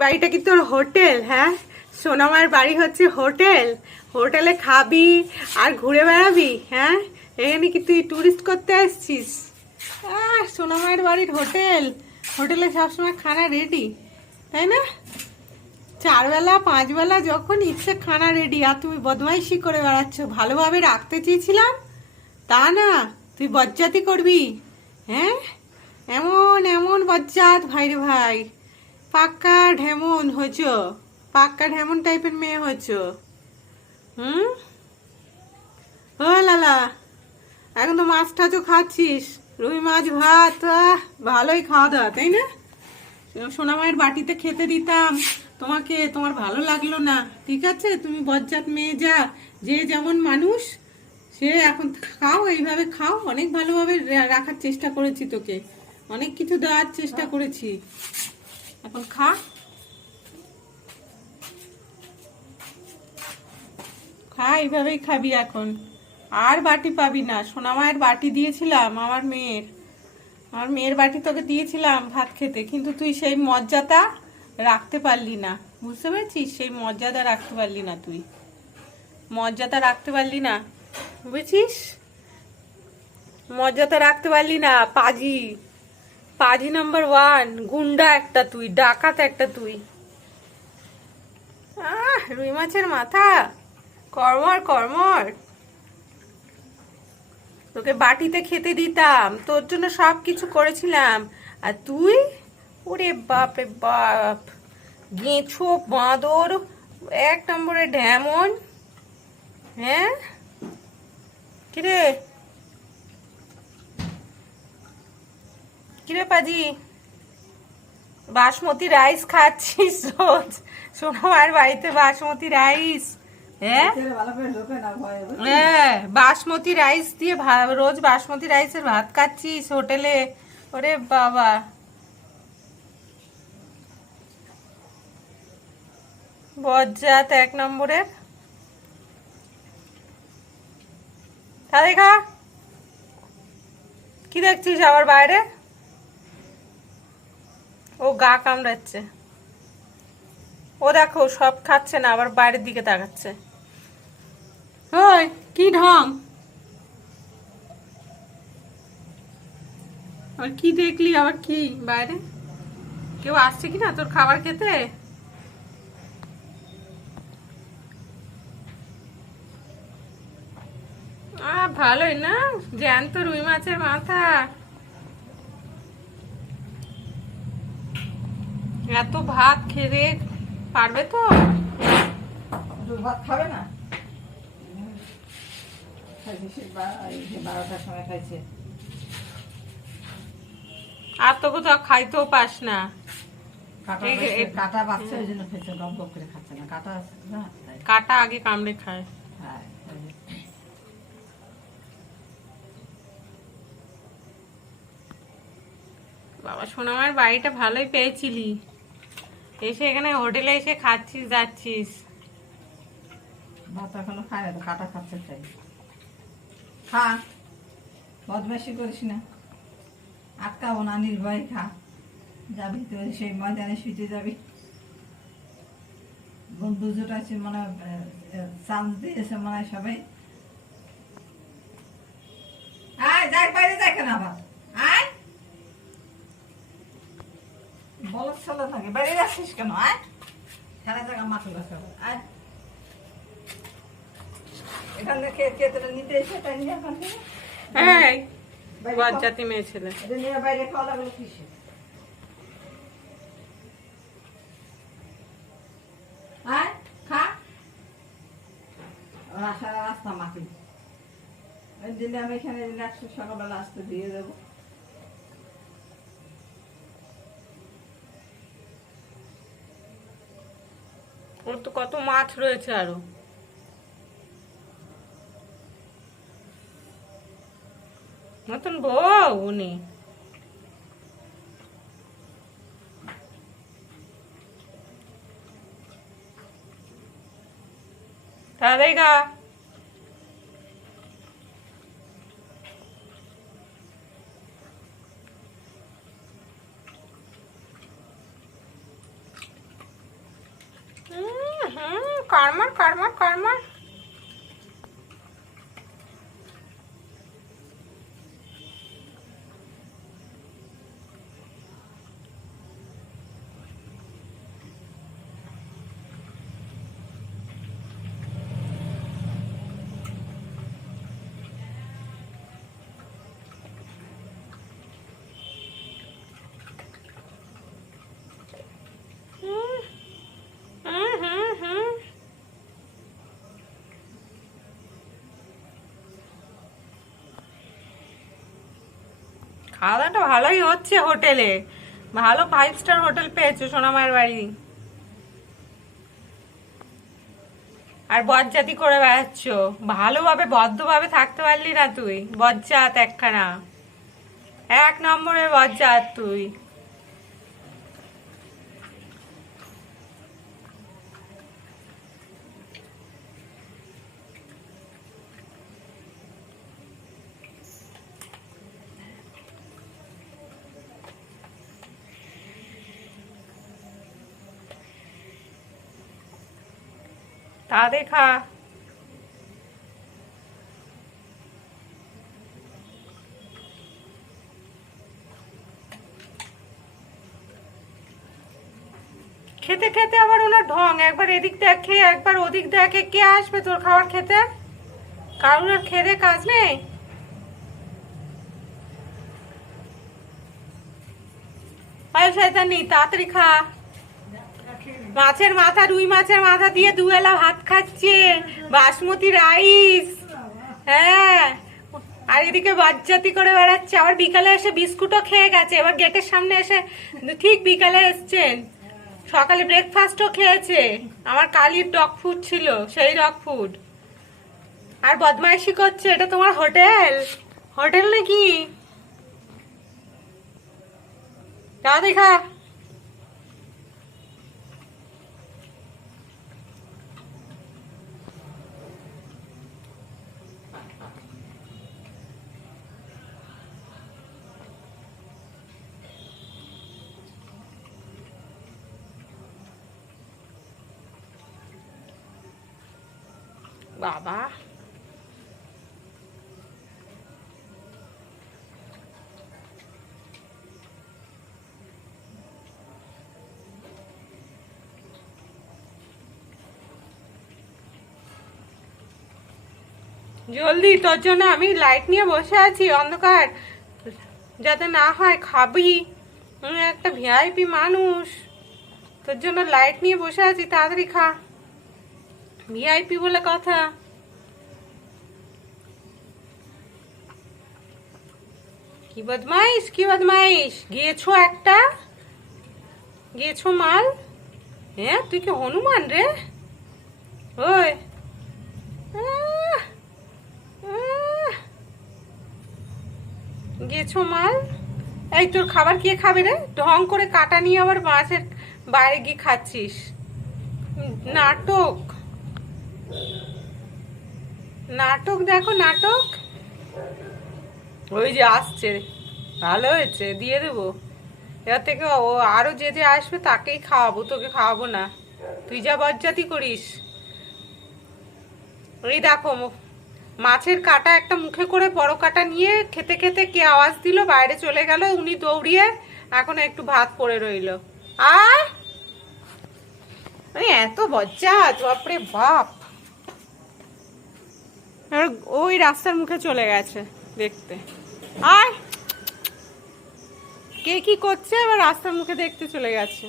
বাড়িটা কি তোর হোটেল? হ্যাঁ, সোনামার বাড়ি হচ্ছে হোটেল। হোটেলে খাবি আর ঘুরে বেড়াবি? হ্যাঁ, এখানে কি তুই টুরিস্ট করতে আসছিস? সোনামায়ের বাড়ির হোটেল, হোটেলে সবসময় খানা রেডি, তাই না? 4 বেলা 5 বেলা যখন ইচ্ছে খানা রেডি, আর তুমি বদমাইশি করে বেড়াচ্ছ। ভালোভাবে রাখতে চেয়েছিলাম, তা না, তুই বজ্জাতি করবি। হ্যাঁ, এমন এমন বজ্জাত ভাই রে ভাই, পাক্কা ঢেমন হয়েছ, পাক্কা ঢেমন টাইপের মেয়ে হয়েছ। হুম, ও লালা, এখন তো মাছ টাছও খাচ্ছিস, রুই মাছ ভাত, ভালোই খাওয়া দাওয়া, তাই না? সোনামায়ের বাটিতে খেতে দিতাম তোমাকে, তোমার ভালো লাগলো না, ঠিক আছে? তুমি বজ্জাত মেয়ে, যা, যে যেমন মানুষ সে এখন খাও, এইভাবে খাও। অনেক ভালোভাবে রাখার চেষ্টা করেছি তোকে, অনেক কিছু দেওয়ার চেষ্টা করেছি, এখন খা। খা, এইভাবেই খাবি এখন, আর বাটি পাবি না। সোনামায়ের বাটি দিয়েছিলাম আমার মেয়ের বাটি তোকে দিয়েছিলাম ভাত খেতে, কিন্তু তুই সেই মর্যাদা রাখতে পারলি না, বুঝতে পেরেছিস? সেই মর্যাদা রাখতে পারলি না, তুই মর্যাদা রাখতে পারলি না, বুঝেছিস? মর্যাদা রাখতে পারলি না, পাজি, পাজি নাম্বার 1, গুন্ডা একটা তুই, ডাকাত একটা তুই। রুই মাছের মাথা, কর্মর কর্মর, তোকে বাটিতে খেতে দিতাম, তোর জন্য সব কিছু করেছিলাম, আর তুই, ওরে বাপ রে বাপ, গেঁছো বাঁদর, 1 নম্বরে ঢ্যামন। হ্যাঁ, কিরে কিরে পাজি, বাসমতি রাইস খাচ্ছিস রোজ? সোনামার বাড়িতে বাসমতি রাইস, হ্যাঁ হ্যাঁ, বাসমতি রাইস দিয়ে রোজ বাসমতি রাইসের ভাত খাচ্ছিস হোটেলে? ওরে বাবা, বজ্জাত 1 নম্বরের। তাহলে খা, কি দেখছিস আবার বাইরে? ও গা কামড়াচ্ছে, ও দেখো সব খাচ্ছে না, আবার বাইরের দিকে তাকাচ্ছে। ওই কি ঢং, আর কি দেখলি আবার? কি বাইরে কেউ আসছে কিনা তোর খাবার খেতে? ভালোই না, জ্যান্ত রুই মাছের মাথা, এত ভাত খেতে পারবে তো? ভাত খাবে না, 12টার সময় খাইছে। আর তো কোথাও খাইতেও পাস না, কাটা বাচ্চা ওই জন্য খেয়েছে, গপ গপ করে খাচ্ছে না, কাটা আছে না, কাটা আগে কামড়ে খায়। হ্যাঁ, বাবা, সোনামার বাড়িটা ভালোই পেয়েছিলি, এসে এখানে হোটেলে এসে খাচ্ছিস যাচ্ছিস। ভাত এখনো খায় না, কাটা খাচ্ছে, চাই খা, বদমাইশি করিস না, আটকাবো না, নির্ভয় খা, যাবি তো সেই ময়দানে শুইতে যাবি। বন্ধু জোটাচ্ছে মনে হয়, চান্স দিয়েছে মনে হয় সবাই। আয় যাই, বাইরে যাই কেন আবার? আয়, বলদ চলো থাকে, বাইরে যাচ্ছিস কেন? আয়, খেলা জায়গা মাথা ব্যথা, আয়, এখান থেকে কেতটা নিতে এসে তাই নিয়ে এখান থেকে বজ্জাতি মেয়ে ছেলে, এটা নিয়ে বাইরে খাওয়া লাগলো কিসে? আয় খা, আসার রাস্তা মাটি দিলে আমি এখানে সকালবেলা আসতে দিয়ে দেবো। ওর তো কত মাছ রয়েছে আরো। নতুন বউ উনি, তাহলে গা কারমার কারমার কারমার। খাওয়া দাওয়াটা ভালোই হচ্ছে হোটেলে, ভালো 5 স্টার হোটেল পেয়েছো সোনামায়ের বাড়ি। আর বজ্জাতি করে বেড়াচ্ছ, ভালোভাবে বদ্ধভাবে থাকতে পারলি না তুই, বজ্জাত একখানা, 1 নম্বরের বজ্জাত তুই। তা দেখা খেতে খেতে আবার ওনার ঢং, একবার এদিক দেখে একবার ওদিক দেখে, কে আসবে তোর খাবার খেতে? কারোর আর খেতে কাজ নেই। শয়তানি, তাড়াতাড়ি খা। মাছের মাথা, রুই মাছের মাথা দিয়ে দুবেলা ভাত খাচ্ছে, বাসমতি রাইস। হ্যাঁ, আর এদিকে বাজ্জাতি করে বেড়াচ্ছে, আবার বিকালে এসে বিস্কুটও খেয়ে গেছে। এবার গেটের সামনে এসে ঠিক বিকালে এসছেন, সকালে ব্রেকফাস্টও খেয়েছে। আমার কালির ডগ ফুড ছিল, সেই ডগ ফুড। আর বদমাইশি করছে। এটা তোমার হোটেল? হোটেল নাকি? তা দেখা বাবা। জলদি, তোর জন্য আমি লাইট নিয়ে বসে আছি, অন্ধকার যাতে না হয়। খাবি, একটা ভিআইপি মানুষ, তোর জন্য লাইট নিয়ে বসে আছি, তাড়াতাড়ি খা। ভিআইপি বলে কথা। কি বদমাইশ, কি বদমাইশ, গিয়েছো একটা, গিয়েছো মাল। হ্যাঁ, তুই কি হনুমান রে? ওই গেছো মাল। এই তোর খাবার কে খাবে রে? ঢং করে কাটা নিয়ে আবার মাছের বাইরে গিয়ে খাচ্ছিস। নাটক, নাটক দেখো, নাটক। ওই যে আসছে, ভালো হয়েছে, দিয়ে দেবো। এবার থেকে ও আরো যে যে আসবে তাকেই খাওয়াবো, তোকে খাওয়াবো না। তুই যা বজ্জাতি করিস। এই দেখো, মাছের কাটা একটা মুখে করে বড় কাটা নিয়ে খেতে খেতে কে আওয়াজ দিল, বাইরে চলে গেল উনি দৌড়িয়ে। এখন একটু ভাত পড়ে রইল। আর এত বজ্জাত, বাপরে বাপ। ওই রাস্তার মুখে চলে গেছে দেখতে। আর কে কি করছে, এবার রাস্তার মুখে দেখতে চলে গেছে।